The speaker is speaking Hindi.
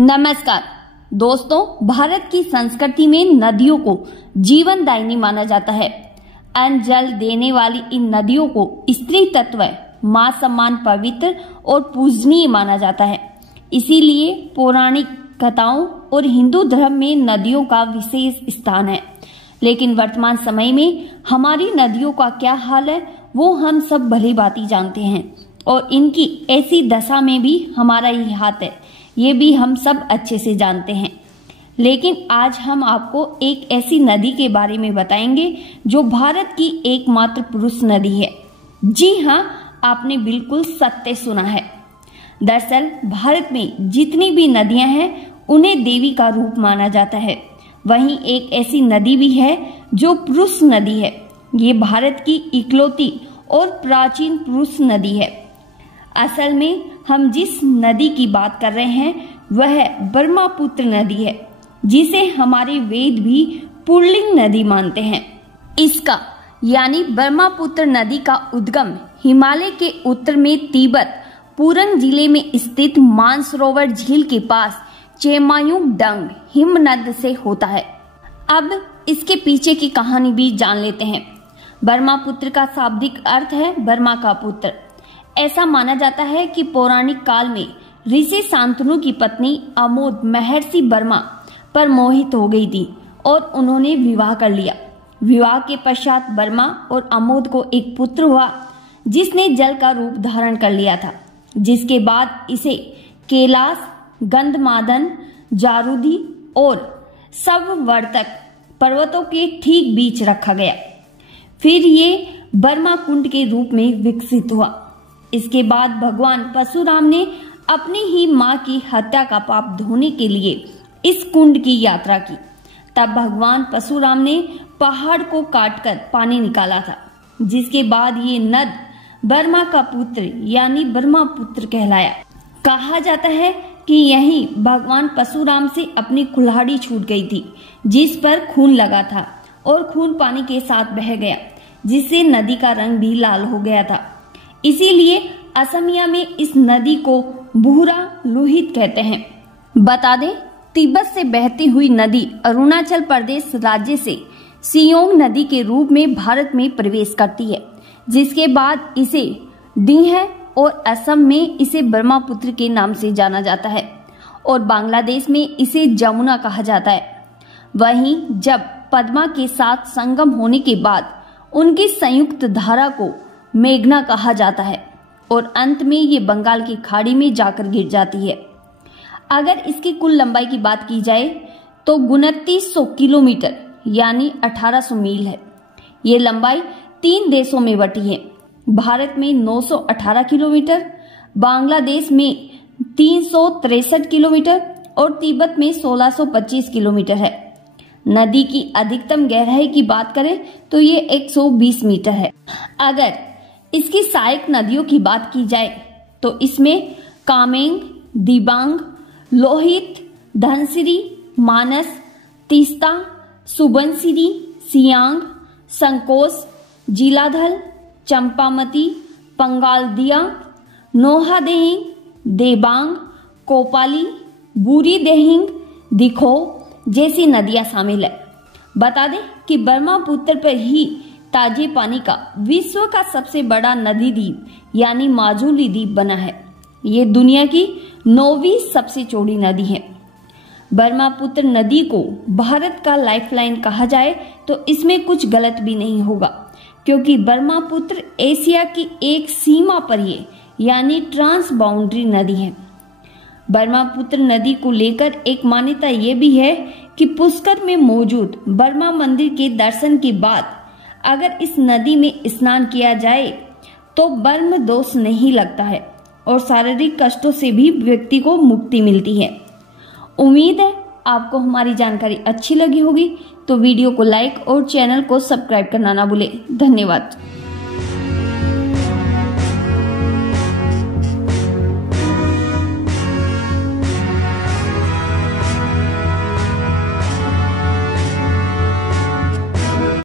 नमस्कार दोस्तों, भारत की संस्कृति में नदियों को जीवनदायिनी माना जाता है। अन्न जल देने वाली इन नदियों को स्त्री तत्व, मां सम्मान, पवित्र और पूजनीय माना जाता है। इसीलिए पौराणिक कथाओं और हिंदू धर्म में नदियों का विशेष स्थान है। लेकिन वर्तमान समय में हमारी नदियों का क्या हाल है वो हम सब भली भांति जानते हैं, और इनकी ऐसी दशा में भी हमारा ही हाथ है, ये भी हम सब अच्छे से जानते हैं। लेकिन आज हम आपको एक ऐसी नदी के बारे में बताएंगे जो भारत की एकमात्र पुरुष नदी है। जी हाँ, आपने बिल्कुल सत्य सुना है। दरअसल भारत में जितनी भी नदियां हैं उन्हें देवी का रूप माना जाता है। वहीं एक ऐसी नदी भी है जो पुरुष नदी है। ये भारत की इकलौती और प्राचीन पुरुष नदी है। असल में हम जिस नदी की बात कर रहे हैं वह ब्रह्मपुत्र नदी है, जिसे हमारे वेद भी पुल्लिंग नदी मानते हैं। इसका यानी ब्रह्मपुत्र नदी का उद्गम हिमालय के उत्तर में तिब्बत पूरन जिले में स्थित मानसरोवर झील के पास चेमायुंगडंग हिमनद से होता है। अब इसके पीछे की कहानी भी जान लेते हैं। ब्रह्मपुत्र का शाब्दिक अर्थ है ब्रह्मा का पुत्र। ऐसा माना जाता है कि पौराणिक काल में ऋषि शांतनु की पत्नी अमोद महर्षि ब्रह्मा पर मोहित हो गई थी और उन्होंने विवाह कर लिया। विवाह के पश्चात ब्रह्मा और अमोद को एक पुत्र हुआ जिसने जल का रूप धारण कर लिया था, जिसके बाद इसे कैलाश, गंधमादन, जारूदी और सबवर्तक पर्वतों के ठीक बीच रखा गया। फिर ये ब्रह्मा कुंड के रूप में विकसित हुआ। इसके बाद भगवान परशुराम ने अपनी ही मां की हत्या का पाप धोने के लिए इस कुंड की यात्रा की। तब भगवान परशुराम ने पहाड़ को काटकर पानी निकाला था, जिसके बाद ये नद ब्रह्मा का पुत्र यानी ब्रह्मपुत्र कहलाया। कहा जाता है कि यहीं भगवान परशुराम से अपनी कुल्हाड़ी छूट गई थी, जिस पर खून लगा था और खून पानी के साथ बह गया, जिससे नदी का रंग भी लाल हो गया था। इसीलिए असमिया में इस नदी को बुहरा लोहित कहते हैं। बता दें, तिब्बत से बहती हुई नदी अरुणाचल प्रदेश राज्य से सियोंग नदी के रूप में भारत में प्रवेश करती है, जिसके बाद इसे डीह और असम में इसे ब्रह्मपुत्र के नाम से जाना जाता है और बांग्लादेश में इसे जमुना कहा जाता है। वहीं जब पद्मा के साथ संगम होने के बाद उनकी संयुक्त धारा को मेघना कहा जाता है और अंत में ये बंगाल की खाड़ी में जाकर गिर जाती है। अगर इसकी कुल लंबाई की बात की जाए तो 2900 किलोमीटर यानी 1800 मील है। ये लंबाई 3 देशों में बटी है। भारत में 918 किलोमीटर, बांग्लादेश में 363 किलोमीटर और तिब्बत में 1625 किलोमीटर है। नदी की अधिकतम गहराई की बात करें तो ये 120 मीटर है। अगर इसकी सहायक नदियों की बात की जाए तो इसमें कामेंग, दिबांग, लोहित, धनसिरी, मानस, तीस्ता, सुबनसिरी, सियांग, संकोस, जिलाधल, चंपामती, पंगालदिया, नोहादेहिंग, देबांग, कोपाली, बूरी देहिंग, दिखो जैसी नदियां शामिल है। बता दें कि ब्रह्मपुत्र पर ही ताजे पानी का विश्व का सबसे बड़ा नदी द्वीप यानी माजुली द्वीप बना है। ये दुनिया की 9वीं सबसे चौड़ी नदी है। ब्रह्मपुत्र नदी को भारत का लाइफलाइन कहा जाए तो इसमें कुछ गलत भी नहीं होगा, क्योंकि ब्रह्मपुत्र एशिया की एक सीमा पर ये यानी ट्रांस बाउंड्री नदी है। ब्रह्मपुत्र नदी को लेकर एक मान्यता ये भी है कि पुष्कर में मौजूद ब्रह्मा मंदिर के दर्शन के बाद अगर इस नदी में स्नान किया जाए तो ब्रह्म दोष नहीं लगता है और शारीरिक कष्टों से भी व्यक्ति को मुक्ति मिलती है। उम्मीद है आपको हमारी जानकारी अच्छी लगी होगी, तो वीडियो को लाइक और चैनल को सब्सक्राइब करना ना भूलें। धन्यवाद।